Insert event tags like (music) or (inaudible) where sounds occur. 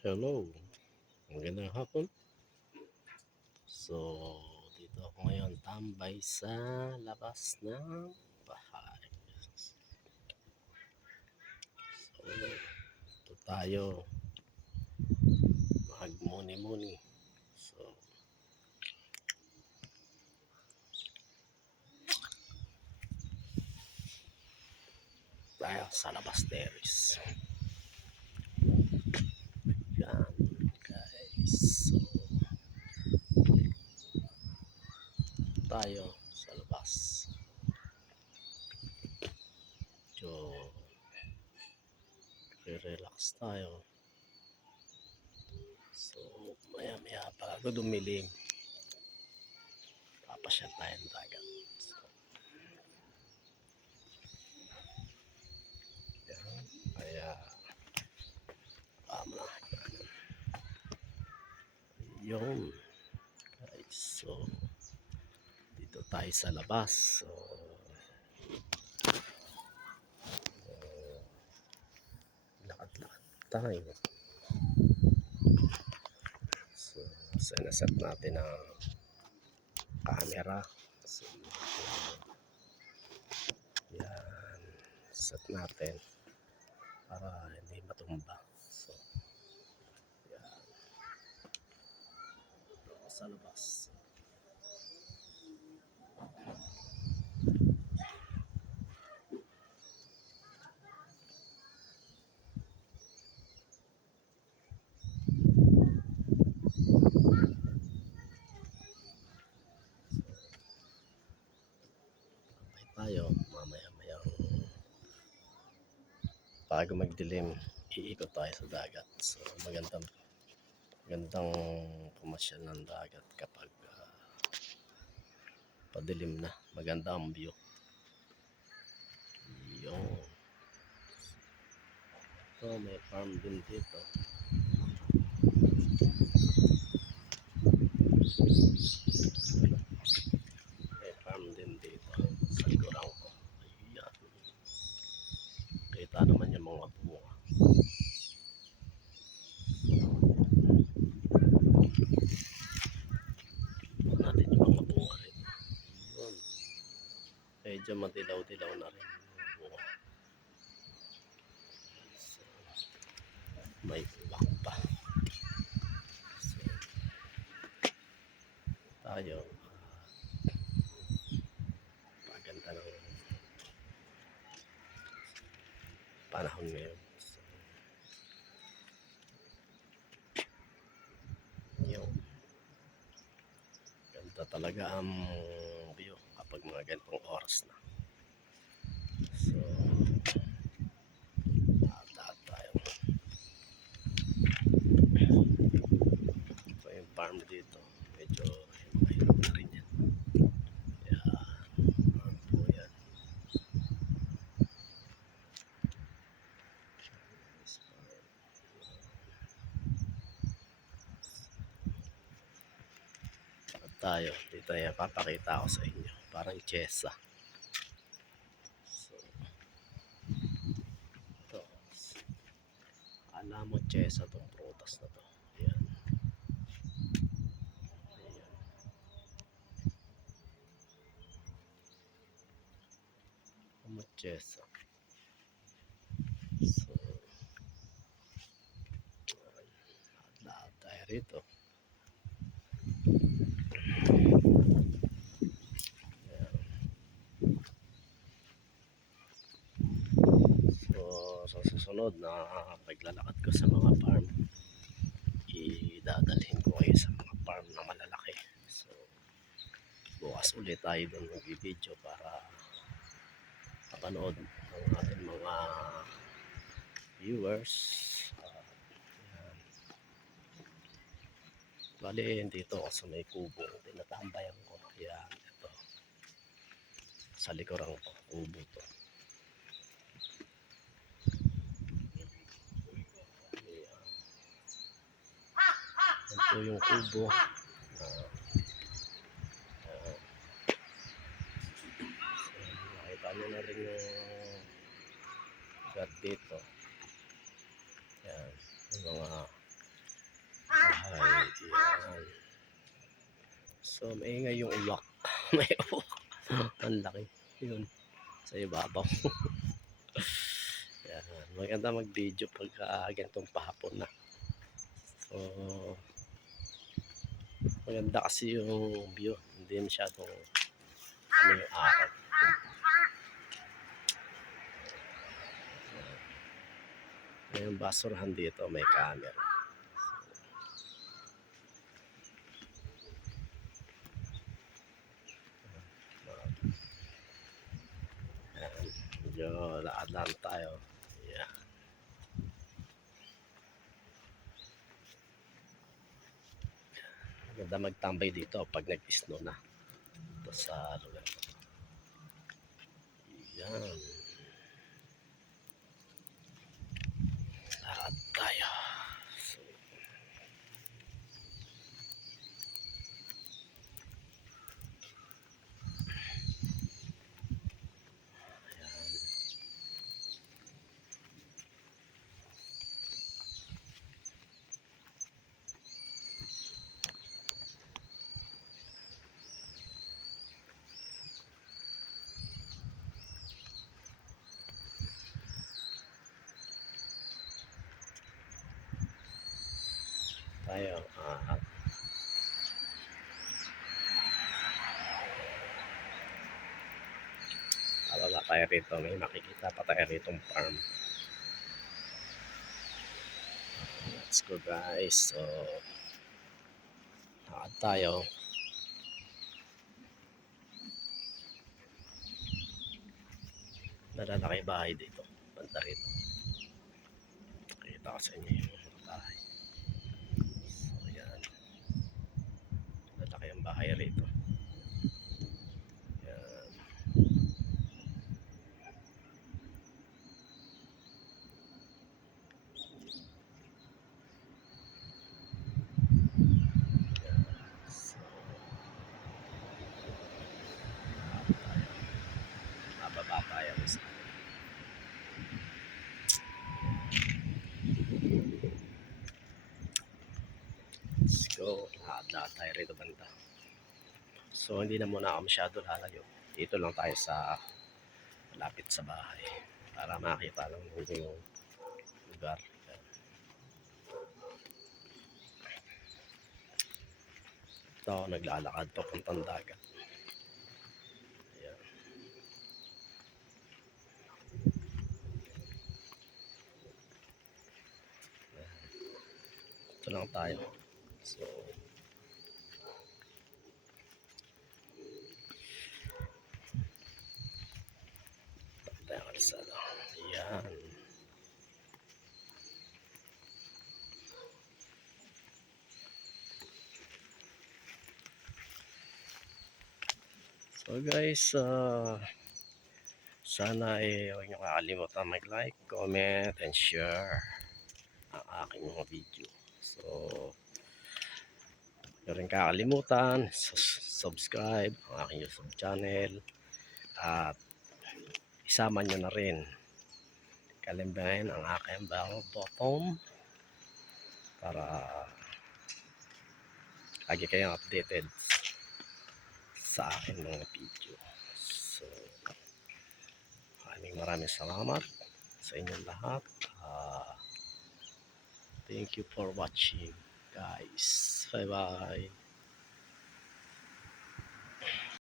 Hello. Magandang hapon. So, dito ako ngayon tambay sa labas ng bahay. So, ito tayo. Magmuni-muni. So, tayo sa labas terrace. Yan, guys. Tayo sa labas. So, relax tayo. So, maya maya bago dumilim, papasyal tayo ng dagat. So, yan, kaya, tama na. Yun. Guys, so, dito tayo sa labas. So, uh, lakad-lakad tayo. So, sinaset natin ang camera. So, yan. Set natin para hindi matumba. So, yan. Dito sa labas. Tayo mamaya-maya bago magdilim iikot tayo sa dagat so magandang magandang pumasyal ng dagat kapag ah, padilim na. Maganda ang view. Yun. Ito may farm din dito may farm din dito sa likuran ko ayan kita naman yung mga bunga Tingnan natin yung mga bunga rin yun medyo madilaw-dilaw na rin. Yung bunga so, may uwak pa. So, tayo. Paganda ng panahon ngayon. So, yun ganda talaga ang view kapag mga ganitong oras na so lahat tayo ito yung farm dito medyo mahirap na rin yan yan farm po yan This farm. At tayo. Dito yan papakita ko sa inyo. Parang chesa so ito. Alam mo chesa tong prutas na to. Yan Ayan. Alam mo chesa so lahat tayo rito So, sa susunod na paglalakad ko sa mga farm, idadalhin ko kayo sa mga farm na malalaki. So, bukas ulit tayo doon mag-video para mapanood ng ating mga viewers. Uh. Bali, dito ako sa may kubo. Tinatambayan ko. Yan, ito. Sa likuran ko, kubo to. ito yung kubo. Uh, uh, nakita nyo na rin yung gat dito. Yan yung mga bahay yan. so maingay yung uwak. (laughs) May uwak. Ang laki. Yun. Sa ibabaw. (laughs) Yan. Maganda mag video pagka uh, ganitong pahapon na. So maganda kasi yung view. Hindi masyadong ano yung araw. Yung basurahan dito, may camera. Medyo lakad tayo. Maganda magtambay dito pag nag-snow na. Ito sa lugar. Yan. Lakad tayo. So, ayan. Tayo. ah Pababa tayo rito. May makikita pa tayo rito farm. Let's go guys. So, lakad tayo. Nalalaki bahay dito. Banda rito. Nakita ko sa inyo yung mga bahay. So, yan. Bahay rito. Yan. Yan. So, bababa tayo sa Let's go. Hada tayo rito banda. So, hindi na muna ako masyado lalayo. Dito lang tayo sa malapit sa bahay. Para makita lang yung lugar. Ito ako naglalakad papuntang dagat. Ito lang tayo. So, tayo kalsada. Ayan. So guys, uh, sana eh huwag niyo kakalimutan mag-like, comment, and share ang aking mga video. So, huwag niyo rin kakalimutan, subscribe ang aking YouTube channel at isama nyo na rin kalimbahin ang aking bell button para lagi kayong updated sa akin mga video. So, maraming maraming salamat sa inyong lahat. Ah, thank you for watching guys. Bye bye.